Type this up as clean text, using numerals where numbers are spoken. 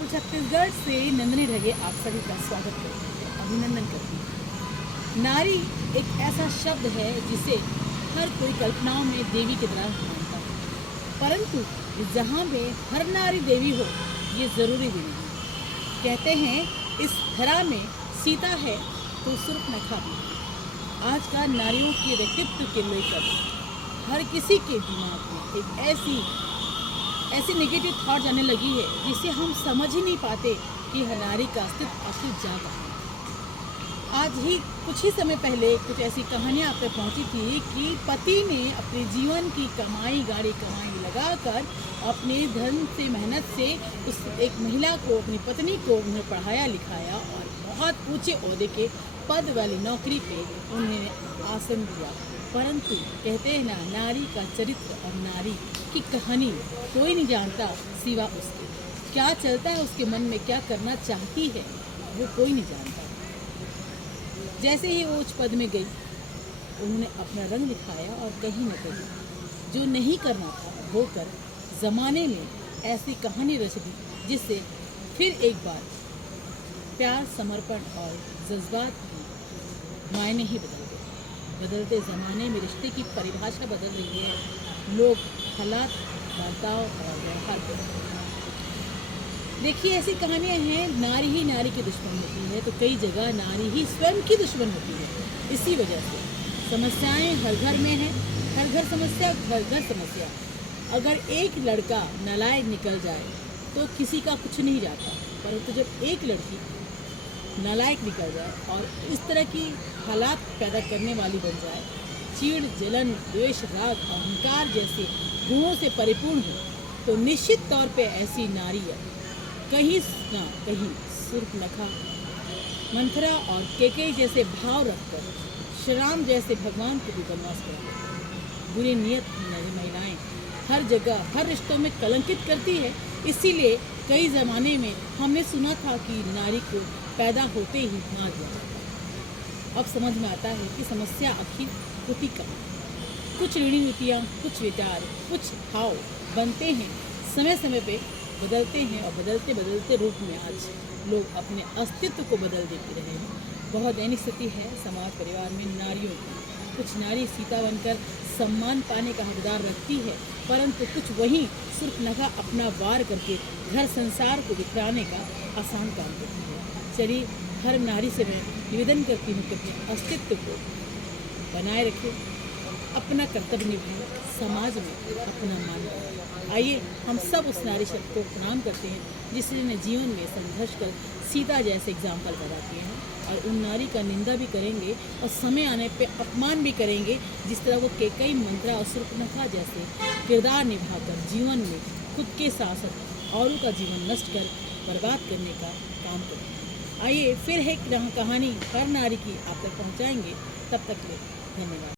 जयपुर छत्तीसगढ़ से नंदिनी ढगे आप सभी का स्वागत करती है, अभिनंदन करती है। नारी एक ऐसा शब्द है जिसे हर कोई कल्पनाओं में देवी की तरह मानता है, परंतु जहाँ में हर नारी देवी हो ये ज़रूरी भी नहीं। कहते हैं इस धरा में सीता है तो सूर्पनखा भी है। आज का नारियों के व्यक्तित्व के लेकर हर किसी के दिमाग में एक ऐसी नेगेटिव थॉट आने लगी है जिसे हम समझ ही नहीं पाते कि नारी का अस्तित्व आखिर जागा है। आज ही कुछ ही समय पहले कुछ ऐसी कहानियाँ आप तक पहुँची थी कि पति ने अपने जीवन की कमाई लगाकर अपने धन से मेहनत से उस एक महिला को, अपनी पत्नी को उन्हें पढ़ाया लिखाया और बहुत ऊंचे ओहदे के पद वाली नौकरी पे उन्हें आसन दिया। परंतु कहते हैं ना, नारी का चरित्र और नारी की कहानी कोई नहीं जानता सिवा उसके। क्या चलता है उसके मन में, क्या करना चाहती है, वो कोई नहीं जानता। जैसे ही वो उच्च पद में गई उन्होंने अपना रंग दिखाया और कहीं न कहीं जो नहीं करना था वो कर ज़माने में ऐसी कहानी रच दी जिससे फिर एक बार प्यार, समर्पण और जज्बात की मायने ही बदल गए। बदलते ज़माने में रिश्ते की परिभाषा बदल रही है, लोग, हालात, बर्ताव और व्यवहार बदल रहे हैं। देखिए ऐसी कहानियाँ हैं, नारी ही नारी की दुश्मन होती है तो कई जगह नारी ही स्वयं की दुश्मन होती है। इसी वजह से समस्याएं हर घर में हैं, हर घर समस्या, घर घर समस्या। अगर एक लड़का नालायक निकल जाए तो किसी का कुछ नहीं जाता, परंतु जब एक लड़की नालायक निकल जाए और इस तरह की हालात पैदा करने वाली बन जाए, चीड़, जलन, द्वेष, राग, अहंकार जैसे गुणों से परिपूर्ण हो, तो निश्चित तौर पे ऐसी नारियाँ कहीं ना कहीं सूर्पनखा, मंथरा और केकई जैसे भाव रखकर श्री राम जैसे भगवान को भी बनवास कराते। बुरी नीयत वाली महिलाएं हर जगह, हर रिश्तों में कलंकित करती है। इसीलिए कई ज़माने में हमने सुना था कि नारी को पैदा होते ही मार दिया जाता। अब समझ में आता है कि समस्या आखिर होती कहाँ। कुछ रणनीतियाँ, कुछ विचार, कुछ भाव बनते हैं, समय समय पे बदलते हैं और बदलते बदलते रूप में आज लोग अपने अस्तित्व को बदल देते रहे हैं। बहुत दैनिक स्थिति है समाज परिवार में नारियों की। कुछ नारी सीता बनकर सम्मान पाने का हकदार रखती है, परंतु कुछ वहीं सूर्पनखा अपना वार करके घर संसार को बिखराने का आसान काम करती है। चलिए हर नारी से मैं निवेदन करती हूँ कि अपने अस्तित्व को बनाए रखें, अपना कर्तव्य निभाएं, समाज में अपना मान रखें। आइए हम सब उस नारी शक्ति को प्रणाम करते हैं जिसने जीवन में संघर्ष कर सीता जैसे एग्जाम्पल पैदा किए हैं, और उन नारी का निंदा भी करेंगे और समय आने पे अपमान भी करेंगे जिस तरह वो केकई, मंथरा और सूर्पनखा जैसे किरदार निभाकर जीवन में खुद के साथ साथ औरों का जीवन नष्ट कर बर्बाद करने का काम करते हैं। आइए फिर एक कहानी हर नारी की आप तक पहुँचाएँगे। तब तक के धन्यवाद।